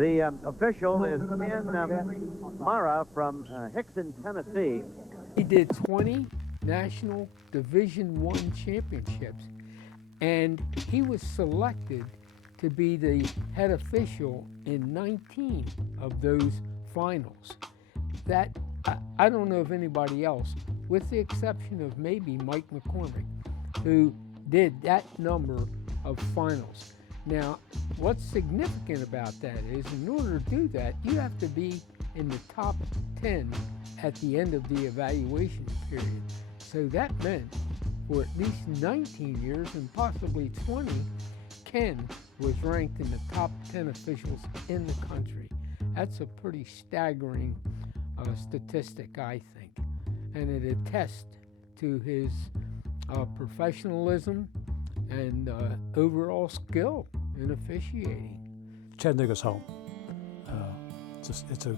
The official is Ken Mara from Hickson, Tennessee. He did 20 National Division I championships, and he was selected to be the head official in 19 of those finals. That, I don't know of anybody else, with the exception of maybe Mike McCormick, who did that number of finals. Now, what's significant about that is, in order to do that, you have to be in the top 10 at the end of the evaluation period. So that meant for at least 19 years and possibly 20, Ken was ranked in the top 10 officials in the country. That's a pretty staggering statistic, I think, and it attests to his professionalism and overall skill in officiating. Chattanooga's home. It's a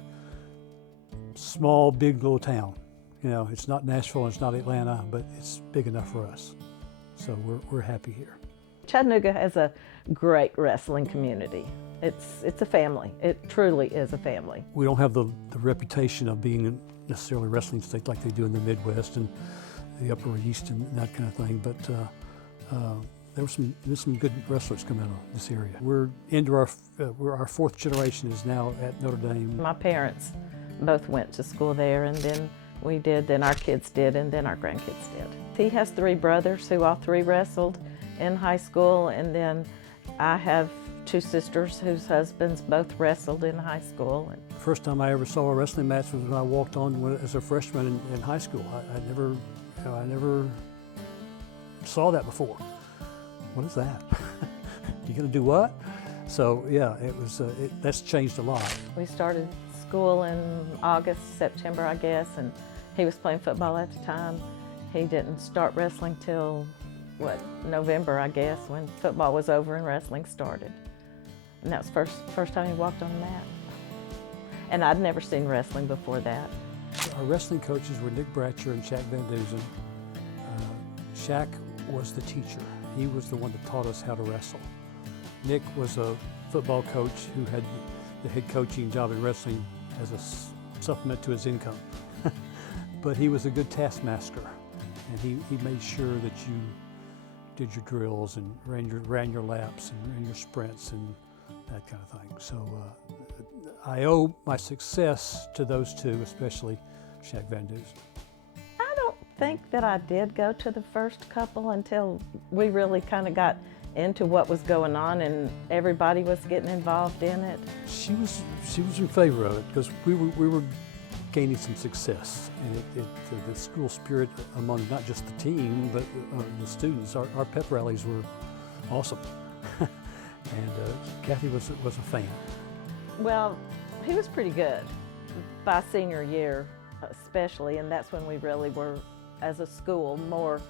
small, big little town. You know, it's not Nashville, it's not Atlanta, but it's big enough for us. So we're happy here. Chattanooga has a great wrestling community. It's a family. It truly is a family. We don't have the reputation of being necessarily a wrestling state like they do in the Midwest and the Upper East and that kind of thing, but there's some good wrestlers coming out of this area. We're into our fourth generation is now at Notre Dame. My parents both went to school there, and then we did, then our kids did, and then our grandkids did. He has 3 brothers who all 3 wrestled in high school, and then I have 2 sisters whose husbands both wrestled in high school. The first time I ever saw a wrestling match was when I walked on as a freshman in high school. I never saw that before. What is that? You gonna do what? So yeah, it was. That's changed a lot. We started school in August, September, I guess, and he was playing football at the time. He didn't start wrestling till, November, I guess, when football was over and wrestling started. And that was first time he walked on the mat. And I'd never seen wrestling before that. Our wrestling coaches were Nick Bratcher and Shaq Van Duzen. Shaq was the teacher. He was the one that taught us how to wrestle. Nick was a football coach who had the head coaching job in wrestling as a supplement to his income. But he was a good taskmaster, and he made sure that you did your drills and ran your laps and ran your sprints and that kind of thing. So I owe my success to those 2, especially Shaq Van Duzen. I don't think that I did go to the first couple until we really kind of got into what was going on and everybody was getting involved in it. She was in favor of it because we were gaining some success, and the school spirit among not just the team but the students. Our pep rallies were awesome, and Kathy was a fan. Well, he was pretty good by senior year, especially, and that's when we really were, as a school, more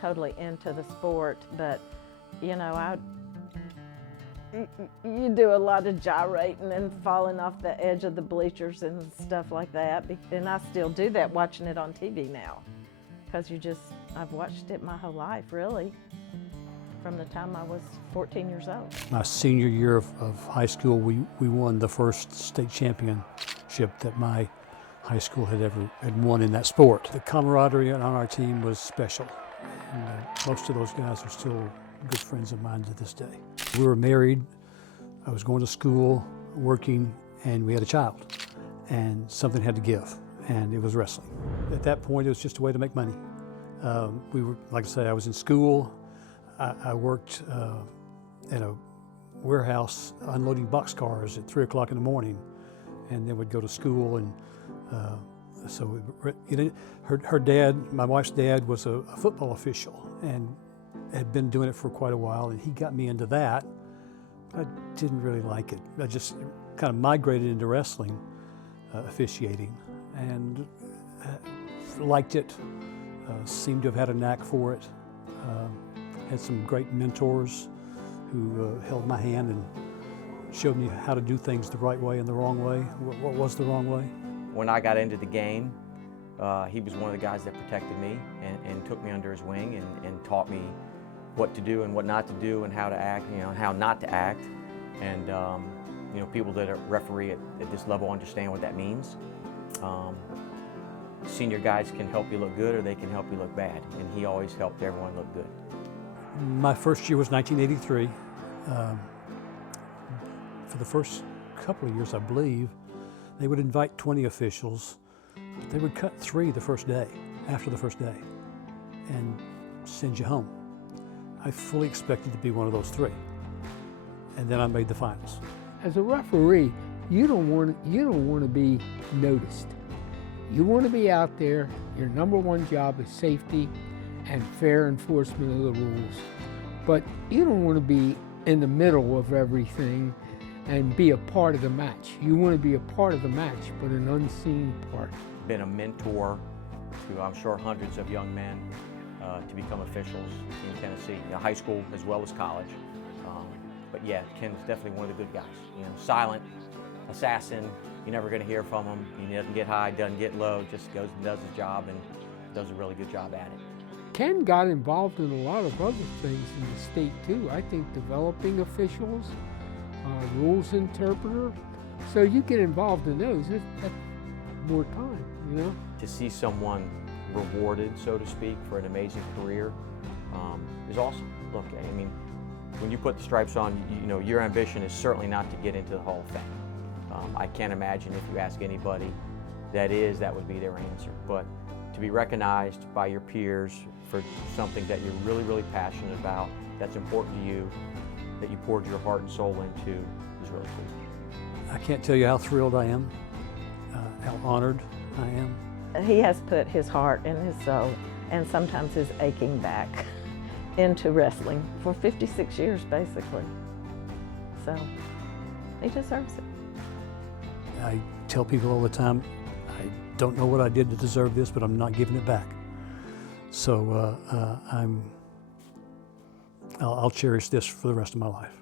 totally into the sport. But you know, you do a lot of gyrating and falling off the edge of the bleachers and stuff like that. And I still do that watching it on TV now. Because I've watched it my whole life, really, from the time I was 14 years old. My senior year of high school, we won the first state championship that my high school had won in that sport. The camaraderie on our team was special. And most of those guys are still good friends of mine to this day. We were married, I was going to school, working, and we had a child. And something had to give, and it was wrestling. At that point, it was just a way to make money. We were, like I said, I was in school. I worked in a warehouse unloading boxcars at 3 o'clock in the morning, and then would go to school. And so her dad, my wife's dad, was a football official and had been doing it for quite a while, and he got me into that. I didn't really like it. I just kind of migrated into wrestling, officiating, and liked it, seemed to have had a knack for it. Had some great mentors who held my hand and showed me how to do things the right way and the wrong way, what was the wrong way. When I got into the game, he was one of the guys that protected me and took me under his wing and taught me what to do and what not to do and how to act, you know, how not to act. And you know, people that are referee at this level understand what that means. Senior guys can help you look good or they can help you look bad, and he always helped everyone look good. My first year was 1983. For the first couple of years, I believe, they would invite 20 officials, but they would cut 3 the first day, after the first day, and send you home. I fully expected to be one of those 3, and then I made the finals. As a referee, you don't want to be noticed. You want to be out there. Your number one job is safety and fair enforcement of the rules. But you don't want to be in the middle of everything and be a part of the match. You want to be a part of the match, but an unseen part. Been a mentor to, I'm sure, hundreds of young men to become officials in Tennessee, you know, high school as well as college. But yeah, Ken's definitely one of the good guys. You know, silent assassin. You're never going to hear from him. He doesn't get high, doesn't get low, just goes and does his job and does a really good job at it. Ken got involved in a lot of other things in the state too. I think developing officials, rules interpreter. So you get involved in those, that's more time, you know? To see someone rewarded, so to speak, for an amazing career is awesome. Look, I mean, when you put the stripes on, you know, your ambition is certainly not to get into the Hall of Fame. I can't imagine if you ask anybody that would be their answer. But to be recognized by your peers for something that you're really, really passionate about, that's important to you, that you poured your heart and soul into, is really cool. I can't tell you how thrilled I am, how honored I am. He has put his heart and his soul, and sometimes his aching back, into wrestling for 56 years, basically. So, he deserves it. I tell people all the time, I don't know what I did to deserve this, but I'm not giving it back. So I'll cherish this for the rest of my life.